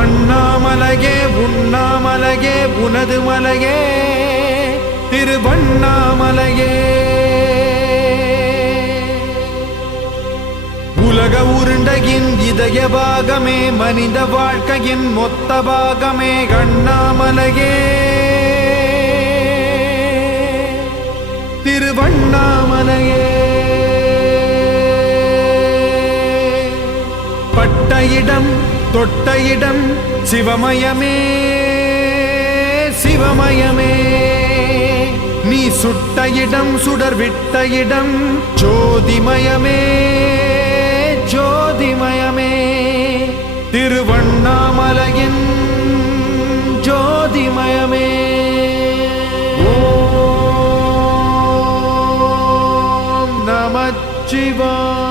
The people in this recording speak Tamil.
அண்ணாமலையே உண்ணாமலையே உனது மலையே திருவண்ணாமலையே. உலக உருண்டையின் இதய பாகமே மனித வாழ்க்கையின் மொத்த பாகமே அண்ணாமலையே திருவண்ணாமலையே. பட்ட இடம் தொட்ட இடம் சிவமயமே சிவமயமே. நீ சுட்ட இடம் சுடர் விட்ட இடம் ஜோதிமயமே ஜோதிமயமே. திருவண்ணாமலையின் ஜோதிமயமே. ஓம் நமச்சிவாய.